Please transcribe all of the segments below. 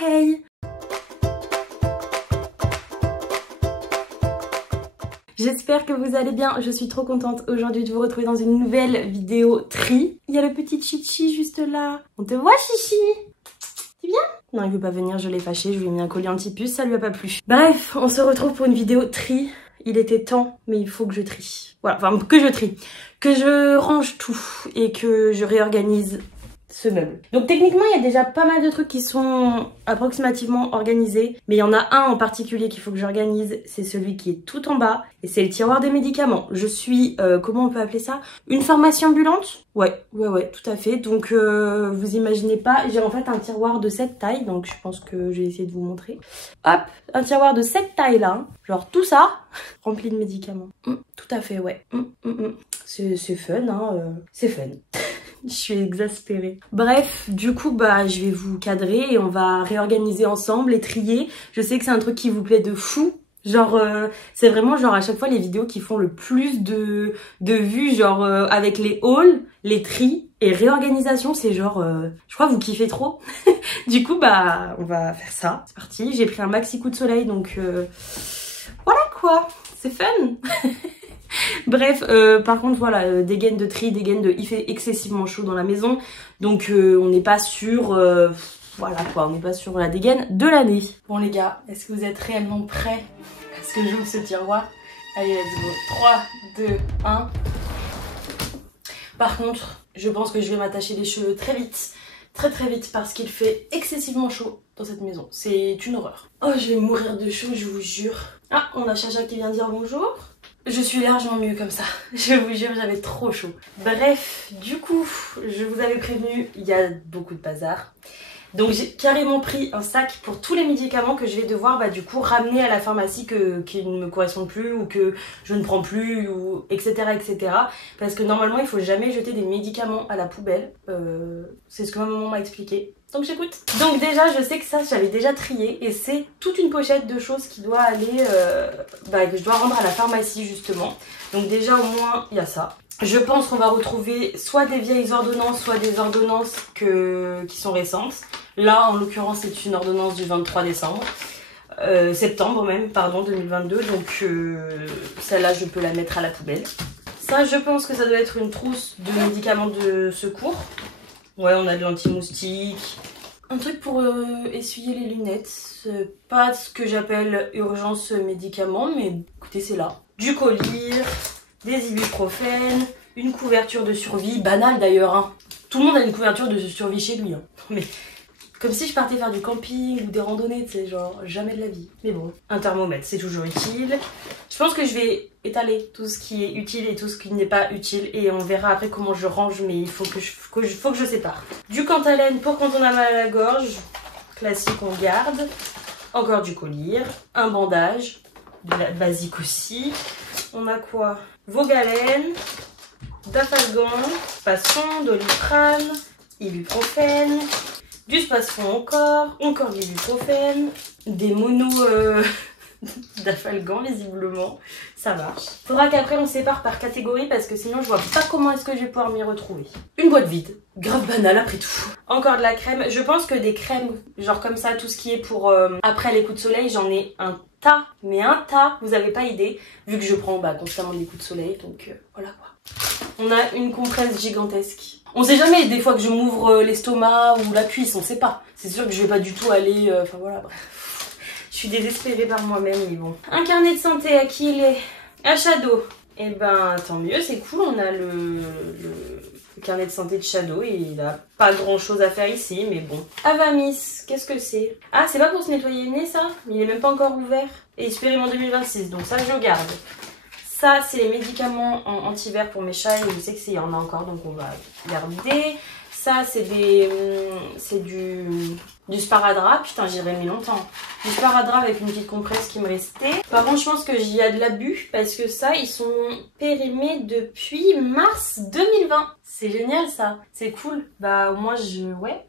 hey! J'espère que vous allez bien, je suis trop contente aujourd'hui de vous retrouver dans une nouvelle vidéo tri. Il y a le petit Chichi juste là. On te voit Chichi? Tu viens? Non, il veut pas venir, je l'ai fâché, je lui ai mis un collier anti-puce, ça lui a pas plu. Bref, on se retrouve pour une vidéo tri. Il était temps, mais il faut que je trie. Voilà, enfin que je trie. Que je range tout et que je réorganise ce meuble. Donc techniquement il y a déjà pas mal de trucs qui sont approximativement organisés, mais il y en a un en particulier qu'il faut que j'organise, c'est celui qui est tout en bas et c'est le tiroir des médicaments. Je suis, comment on peut appeler ça, une pharmacie ambulante? Ouais, tout à fait. Donc vous imaginez pas, j'ai en fait un tiroir de cette taille, donc je pense que je vais essayer de vous montrer. Hop, un tiroir de cette taille là, genre tout ça, rempli de médicaments. Tout à fait, ouais. C'est fun, hein, c'est fun. Je suis exaspérée. Bref, du coup, bah, je vais vous cadrer et on va réorganiser ensemble et trier. Je sais que c'est un truc qui vous plaît de fou. Genre, c'est vraiment genre à chaque fois les vidéos qui font le plus de vues, genre avec les hauls, les tris et réorganisation, c'est genre, je crois que vous kiffez trop. Du coup, bah, on va faire ça. C'est parti. J'ai pris un maxi coup de soleil, donc voilà quoi. C'est fun. Bref, par contre voilà, des gaines de tri, des gaines de... Il fait excessivement chaud dans la maison, donc on n'est pas sûr, voilà quoi, on n'est pas sur la dégaine de l'année. Bon les gars, est-ce que vous êtes réellement prêts à ce que j'ouvre ce tiroir? Allez, let's go. 3, 2, 1. Par contre, je pense que je vais m'attacher les cheveux très vite, très vite, parce qu'il fait excessivement chaud dans cette maison. C'est une horreur. Oh, je vais mourir de chaud, je vous jure. Ah, on a Chacha qui vient dire bonjour. Je suis largement mieux comme ça, je vous jure, j'avais trop chaud. Bref, du coup, je vous avais prévenu, il y a beaucoup de bazar. Donc j'ai carrément pris un sac pour tous les médicaments que je vais devoir bah, du coup ramener à la pharmacie qui ne me correspondent plus ou que je ne prends plus, ou etc. Parce que normalement il faut jamais jeter des médicaments à la poubelle. C'est ce que ma maman m'a expliqué. Donc j'écoute. Donc déjà je sais que ça j'avais déjà trié et c'est toute une pochette de choses qui doit aller, que je dois rendre à la pharmacie justement. Donc déjà au moins il y a ça. Je pense qu'on va retrouver soit des vieilles ordonnances, soit des ordonnances qui sont récentes. Là, en l'occurrence, c'est une ordonnance du 23 décembre. Septembre même, pardon, 2022. Donc celle-là, je peux la mettre à la poubelle. Ça, je pense que ça doit être une trousse de médicaments de secours. Ouais, on a de l'anti-moustique. Un truc pour essuyer les lunettes. Pas ce que j'appelle urgence médicaments, mais écoutez, c'est là. Du collyre. Des ibuprofènes, une couverture de survie, banale d'ailleurs. Hein. Tout le monde a une couverture de survie chez lui. Hein. Mais comme si je partais faire du camping ou des randonnées, tu sais, genre jamais de la vie. Mais bon, un thermomètre, c'est toujours utile. Je pense que je vais étaler tout ce qui est utile et tout ce qui n'est pas utile et on verra après comment je range, mais il faut que je sépare. Du Cantalène pour quand on a mal à la gorge, classique on garde. Encore du collyre, un bandage, de la basique aussi. On a quoi? Vogalène, Dafalgan, Spasfon, Doliprane, Ibuprofène, du Spasfon encore de l'ibuprofène, des monos Dafalgan visiblement, ça marche. Faudra qu'après on sépare par catégorie parce que sinon je vois pas comment est-ce que je vais pouvoir m'y retrouver. Une boîte vide, grave banal après tout. Encore de la crème, je pense que des crèmes, genre comme ça, tout ce qui est pour après les coups de soleil, j'en ai un tas, mais un tas, vous avez pas idée, vu que je prends constamment des coups de soleil, donc voilà quoi. On a une compresse gigantesque. On sait jamais, des fois que je m'ouvre l'estomac ou la cuisse, on sait pas. C'est sûr que je vais pas du tout aller, enfin voilà, bref. Je suis désespérée par moi-même, mais bon. Un carnet de santé, à qui il est? À Shadow. Eh ben, tant mieux, c'est cool, on a le carnet de santé de Shadow et il a pas grand chose à faire ici, mais bon. Avamis, qu'est-ce que c'est? Ah, c'est pas pour se nettoyer le nez ça? Il est même pas encore ouvert. Et expériment 2026, donc ça je garde. Ça, c'est les médicaments anti-verre pour mes chats et je sais qu'il y en a encore, donc on va garder. Ça, c'est du sparadrap. Putain, j'aurais mis longtemps. Du sparadrap avec une petite compresse qui me restait. Par contre, je pense que j'y ai de l'abus parce que ça, ils sont périmés depuis mars 2020. C'est génial, ça. C'est cool. Bah, au moins, ouais.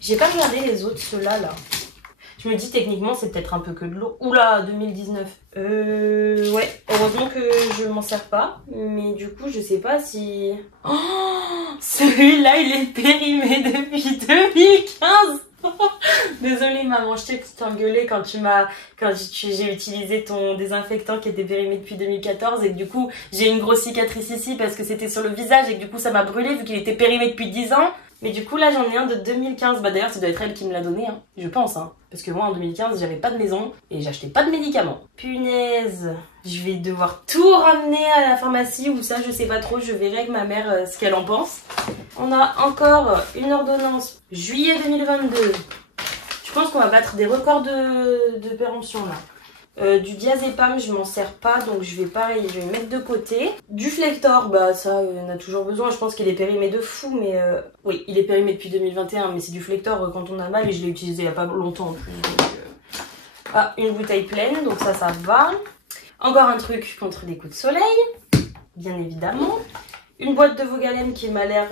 J'ai pas regardé les autres, ceux-là, là. Je me dis, techniquement, c'est peut-être un peu que de l'eau. Oula, 2019. Ouais. Heureusement que je m'en sers pas. Mais du coup, je sais pas si... Oh, celui-là, il est périmé depuis 2015. Désolée maman, je t'ai engueulé quand j'ai utilisé ton désinfectant qui était périmé depuis 2014 et que du coup j'ai une grosse cicatrice ici parce que c'était sur le visage et que du coup ça m'a brûlé vu qu'il était périmé depuis 10 ans. Mais du coup là j'en ai un de 2015, bah d'ailleurs ça doit être elle qui me l'a donné, hein. Je pense, hein. Parce que moi en 2015 j'avais pas de maison et j'achetais pas de médicaments. Punaise, je vais devoir tout ramener à la pharmacie ou ça je sais pas trop, je verrai avec ma mère ce qu'elle en pense. On a encore une ordonnance juillet 2022. Je pense qu'on va battre des records de péremption là. Du diazépam, je m'en sers pas, donc je vais pareil, je vais mettre de côté. Du Flector, bah ça, on a toujours besoin. Je pense qu'il est périmé de fou, mais oui, il est périmé depuis 2021, mais c'est du Flector quand on a mal et je l'ai utilisé il y a pas longtemps en plus. Donc, ah, une bouteille pleine, donc ça va. Encore un truc contre les coups de soleil, bien évidemment. Une boîte de Vogalem qui m'a l'air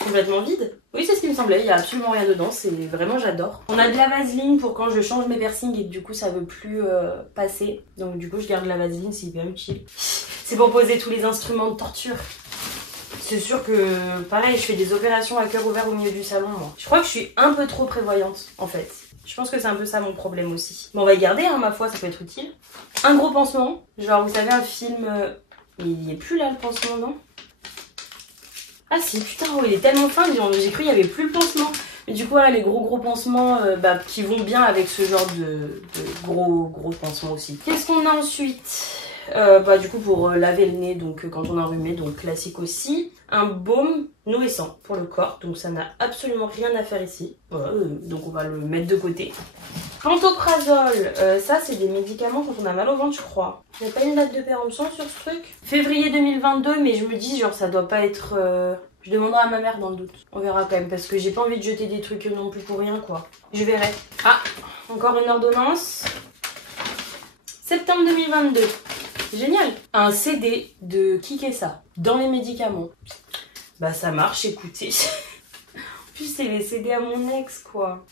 complètement vide. Oui, c'est ce qui me semblait, il n'y a absolument rien dedans, c'est vraiment j'adore. On a de la vaseline pour quand je change mes piercings et que du coup ça veut plus passer. Donc du coup je garde la vaseline, c'est hyper utile. C'est pour poser tous les instruments de torture. C'est sûr que pareil, je fais des opérations à cœur ouvert au milieu du salon moi. Je crois que je suis un peu trop prévoyante en fait. Je pense que c'est un peu ça mon problème aussi. Bon on va y garder, hein, ma foi, ça peut être utile. Un gros pansement, genre vous savez un film... Mais il n'y est plus là le pansement, non? Ah si, putain, oh, il est tellement fin, j'ai cru qu'il n'y avait plus le pansement. Mais du coup, voilà, les gros pansements qui vont bien avec ce genre de gros pansements aussi. Qu'est-ce qu'on a ensuite? Du coup, pour laver le nez, donc quand on a enrhumé, donc classique aussi. Un baume nourrissant pour le corps, donc ça n'a absolument rien à faire ici. Voilà, donc on va le mettre de côté. Pantoprazole, ça c'est des médicaments quand on a mal au ventre je crois. Il n'y a pas une date de péremption sur ce truc? Février 2022, mais je me dis genre ça doit pas être... Je demanderai à ma mère dans le doute. On verra quand même parce que j'ai pas envie de jeter des trucs non plus pour rien quoi. Je verrai. Ah, encore une ordonnance. Septembre 2022. Génial. Un CD de Kikessa dans les médicaments. Bah ça marche, écoutez. En plus c'est les CD à mon ex quoi.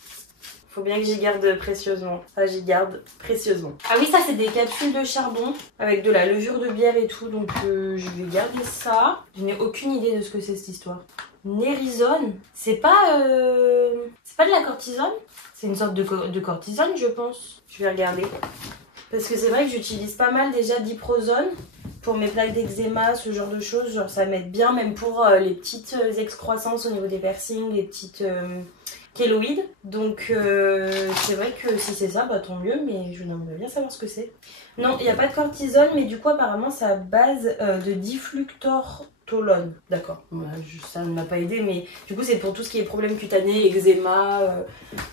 Faut bien que j'y garde précieusement. Ah, j'y garde précieusement. Ah oui, ça c'est des capsules de charbon avec de la levure de bière et tout. Donc je vais garder ça. Je n'ai aucune idée de ce que c'est cette histoire. Nérisone, c'est pas de la cortisone? C'est une sorte de cortisone je pense. Je vais regarder. Parce que c'est vrai que j'utilise pas mal déjà d'iprozone pour mes plaques d'eczéma, ce genre de choses. Genre ça m'aide bien même pour les petites excroissances au niveau des piercings, les petites... kéloïdes, donc c'est vrai que si c'est ça, bah tant mieux, mais je n'aimerais bien savoir ce que c'est. Non, il n'y a pas de cortisone, mais du coup apparemment c'est à base de difluctortolone. D'accord, ça ne m'a pas aidé, mais du coup c'est pour tout ce qui est problème cutané, eczéma,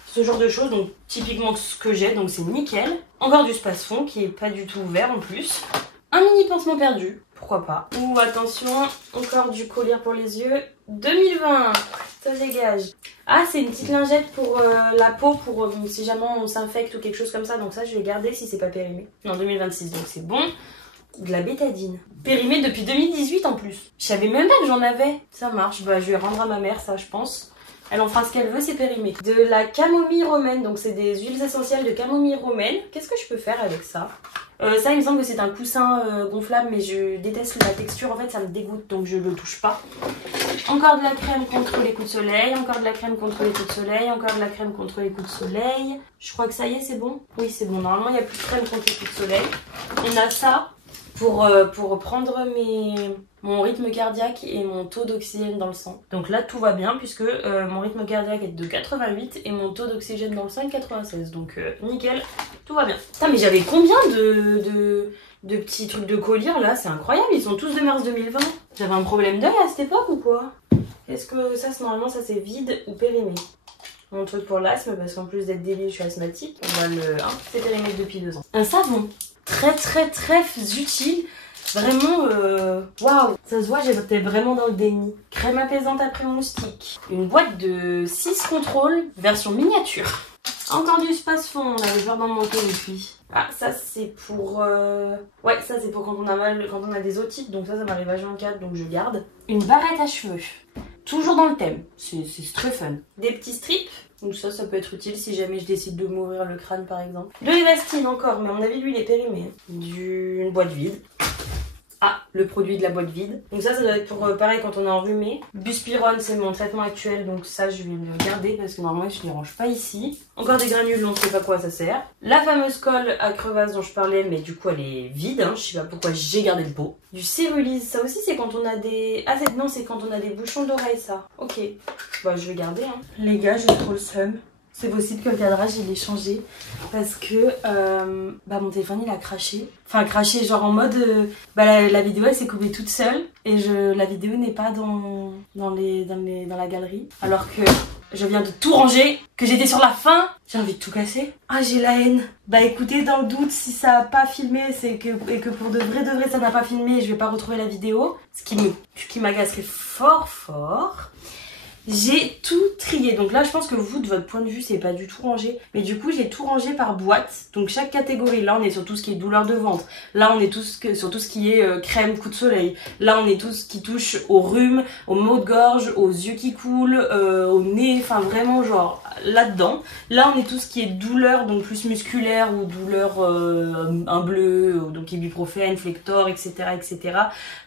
ce genre de choses, donc typiquement ce que j'ai, donc c'est nickel. Encore du Spasfon qui est pas du tout ouvert en plus. Un mini pansement perdu, pourquoi pas. Ou attention, encore du collier pour les yeux, 2020. Ça dégage. Ah, c'est une petite lingette pour la peau, pour si jamais on s'infecte ou quelque chose comme ça. Donc ça, je vais garder si c'est pas périmé. Non, 2026, donc c'est bon. De la bétadine. Périmée depuis 2018 en plus. Je savais même pas que j'en avais. Ça marche. Bah, je vais rendre à ma mère ça, je pense. Elle en fera ce qu'elle veut, c'est périmé. De la camomille romaine. Donc c'est des huiles essentielles de camomille romaine. Qu'est-ce que je peux faire avec ça? Ça, il me semble que c'est un coussin gonflable, mais je déteste la texture. En fait, ça me dégoûte, donc je le touche pas. Encore de la crème contre les coups de soleil. Encore de la crème contre les coups de soleil. Encore de la crème contre les coups de soleil. Je crois que ça y est, c'est bon. Oui, c'est bon. Normalement, il n'y a plus de crème contre les coups de soleil. On a ça pour prendre mon rythme cardiaque et mon taux d'oxygène dans le sang. Donc là, tout va bien puisque mon rythme cardiaque est de 88 et mon taux d'oxygène dans le sang est de 96. Donc nickel, tout va bien. Putain, mais j'avais combien de petits trucs de collier là? C'est incroyable, ils sont tous de mars 2020. J'avais un problème d'œil à cette époque ou quoi? Est-ce que ça, normalement, ça c'est vide ou périmé? Mon truc pour l'asthme, parce qu'en plus d'être débile, je suis asthmatique. On va le... Hein, c'est périmé depuis 2 ans. Un savon. Très utile. Vraiment, waouh, ça se voit, j'étais vraiment dans le déni. Crème apaisante après moustique. Une boîte de 6 contrôles, version miniature. Encore du Spasfon, on avait peur d'en manquer depuis. Ah, ça c'est pour... Ouais, ça c'est pour quand on a mal, quand on a des otites, donc ça m'arrive à 24, donc je garde. Une barrette à cheveux. Toujours dans le thème, c'est très fun. Des petits strips, donc ça peut être utile si jamais je décide de m'ouvrir le crâne par exemple. De l'Evastine encore, mais à mon avis lui il est périmé. Une boîte vide. Ah, le produit de la boîte vide. Donc ça doit être pour pareil quand on est enrhumé. Buspirone, c'est mon traitement actuel, donc ça je vais le garder parce que normalement je ne les range pas ici. Encore des granules, on ne sait pas quoi ça sert. La fameuse colle à crevasse dont je parlais, mais du coup elle est vide, hein. Je sais pas pourquoi j'ai gardé le pot. Du cérulise, ça aussi c'est quand on a des... Ah non, c'est quand on a des bouchons d'oreille ça. Ok, bah je vais garder. Hein. Les gars, j'ai trop le seum. C'est possible que le cadrage il ait changé parce que mon téléphone il a craché. Enfin craché genre en mode la vidéo elle s'est coupée toute seule et la vidéo n'est pas dans la galerie. Alors que je viens de tout ranger, que j'étais sur la fin, j'ai envie de tout casser. Ah j'ai la haine. Bah écoutez, dans le doute, si ça a pas filmé et que pour de vrai ça n'a pas filmé, je vais pas retrouver la vidéo. Ce qui m'agacerait fort. J'ai tout trié, donc là je pense que vous de votre point de vue c'est pas du tout rangé, mais du coup j'ai tout rangé par boîte, donc chaque catégorie, là on est sur tout ce qui est douleur de ventre, là on est sur tout ce qui est crème coup de soleil, là on est tout ce qui touche au rhume, aux maux de gorge, aux yeux qui coulent, au nez, enfin vraiment genre là-dedans. Là on est tout ce qui est douleur, donc plus musculaire ou douleur un bleu, donc ibuprofène, Flector, etc.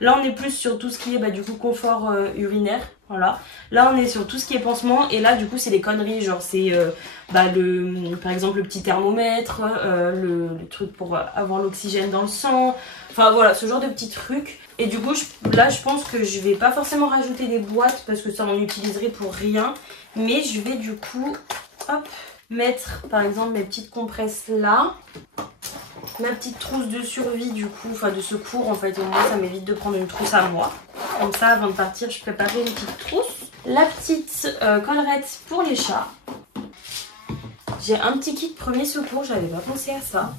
Là on est plus sur tout ce qui est du coup confort urinaire. Voilà, là on est sur tout ce qui est pansement et là du coup c'est des conneries, genre c'est par exemple le petit thermomètre, le truc pour avoir l'oxygène dans le sang, enfin voilà ce genre de petits trucs. Et du coup là je pense que je vais pas forcément rajouter des boîtes parce que ça on utiliserait pour rien, mais je vais du coup hop mettre par exemple mes petites compresses là. Ma petite trousse de survie du coup, enfin de secours en fait, au moins ça m'évite de prendre une trousse à moi. Comme ça avant de partir je préparais une petite trousse. La petite collerette pour les chats. J'ai un petit kit premier secours, j'avais pas pensé à ça.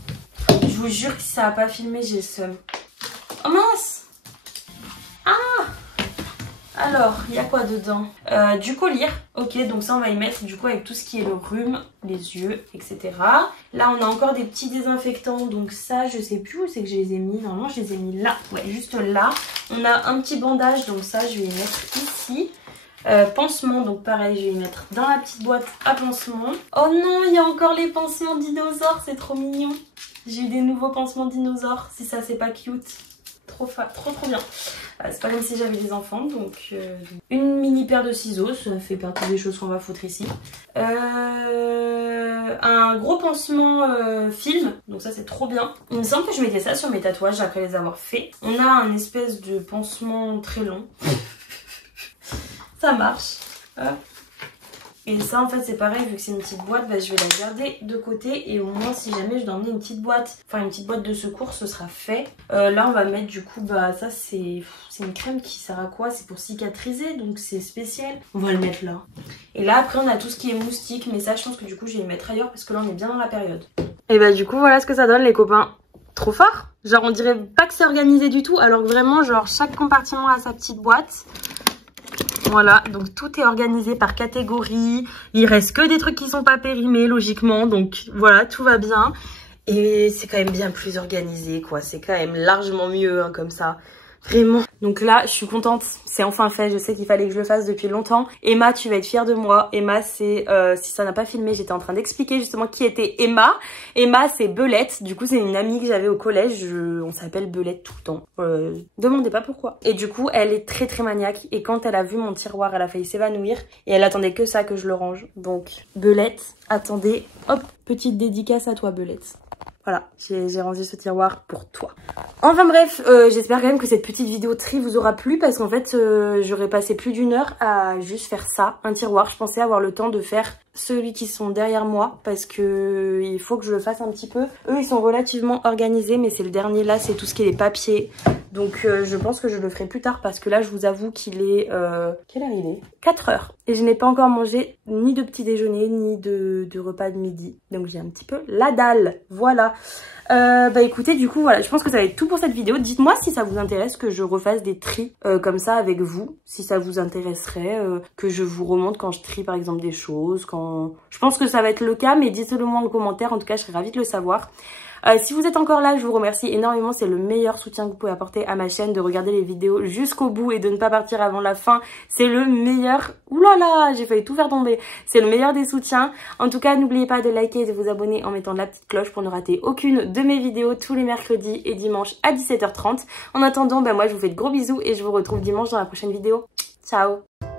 Je vous jure que si ça a pas filmé j'ai le seum. Oh mince! Ah! Alors, il y a quoi dedans? Du collyre, ok, donc ça on va y mettre du coup avec tout ce qui est le rhume, les yeux, etc. Là on a encore des petits désinfectants, donc ça je sais plus où c'est que je les ai mis, normalement je les ai mis là, ouais juste là. On a un petit bandage, donc ça je vais y mettre ici. Pansement, donc pareil je vais y mettre dans la petite boîte à pansement. Oh non, il y a encore les pansements dinosaures, c'est trop mignon. J'ai eu des nouveaux pansements dinosaures, si ça c'est pas cute. Trop bien. C'est pas comme si j'avais des enfants, donc une mini paire de ciseaux, ça fait partie des choses qu'on va foutre ici. Un gros pansement film, donc ça c'est trop bien. Il me semble que je mettais ça sur mes tatouages après les avoir faits. On a un espèce de pansement très long. Ça marche. Hop. Et ça en fait c'est pareil, vu que c'est une petite boîte, je vais la garder de côté et au moins si jamais je dois emmener une petite boîte, enfin une petite boîte de secours, ce sera fait. Là on va mettre du coup, ça c'est une crème qui sert à quoi? C'est pour cicatriser, donc c'est spécial. On va le mettre là. Et là après on a tout ce qui est moustique, mais ça je pense que du coup je vais le mettre ailleurs parce que là on est bien dans la période. Et du coup voilà ce que ça donne les copains. Trop fort. Genre on dirait pas que c'est organisé du tout, alors que vraiment genre chaque compartiment a sa petite boîte. Voilà, donc tout est organisé par catégorie. Il reste que des trucs qui sont pas périmés logiquement. Donc voilà, tout va bien. Et c'est quand même bien plus organisé quoi. C'est quand même largement mieux hein, comme ça. Vraiment. Donc là, je suis contente. C'est enfin fait. Je sais qu'il fallait que je le fasse depuis longtemps. Emma, tu vas être fière de moi. Emma, c'est... si ça n'a pas filmé, j'étais en train d'expliquer justement qui était Emma. Emma, c'est Belette. Du coup, c'est une amie que j'avais au collège. On s'appelle Belette tout le temps. Demandez pas pourquoi. Et du coup, elle est très maniaque. Et quand elle a vu mon tiroir, elle a failli s'évanouir. Et elle attendait que ça, que je le range. Donc, Belette, attendez. Hop, petite dédicace à toi, Belette. Voilà, j'ai rangé ce tiroir pour toi. Enfin bref, j'espère quand même que cette petite vidéo tri vous aura plu parce qu'en fait, j'aurais passé plus d'1 heure à juste faire ça, un tiroir. Je pensais avoir le temps de faire ceux qui sont derrière moi parce que il faut que je le fasse un petit peu. Eux, ils sont relativement organisés, mais c'est le dernier là, c'est tout ce qui est les papiers. Donc je pense que je le ferai plus tard parce que là, je vous avoue qu'il est... Quelle heure il est? 4 heures. Et je n'ai pas encore mangé ni de petit déjeuner, ni de repas de midi. Donc j'ai un petit peu la dalle. Voilà. Écoutez, du coup, voilà, je pense que ça va être tout pour cette vidéo. Dites-moi si ça vous intéresse que je refasse des tris comme ça avec vous. Si ça vous intéresserait que je vous remonte quand je trie par exemple des choses. Je pense que ça va être le cas, mais dites-le moi en commentaire. En tout cas, je serais ravie de le savoir. Si vous êtes encore là, je vous remercie énormément. C'est le meilleur soutien que vous pouvez apporter à ma chaîne, de regarder les vidéos jusqu'au bout et de ne pas partir avant la fin. C'est le meilleur... Oulala, j'ai failli tout faire tomber. C'est le meilleur des soutiens. En tout cas, n'oubliez pas de liker et de vous abonner en mettant la petite cloche pour ne rater aucune de mes vidéos tous les mercredis et dimanches à 17h30. En attendant, moi je vous fais de gros bisous et je vous retrouve dimanche dans la prochaine vidéo. Ciao!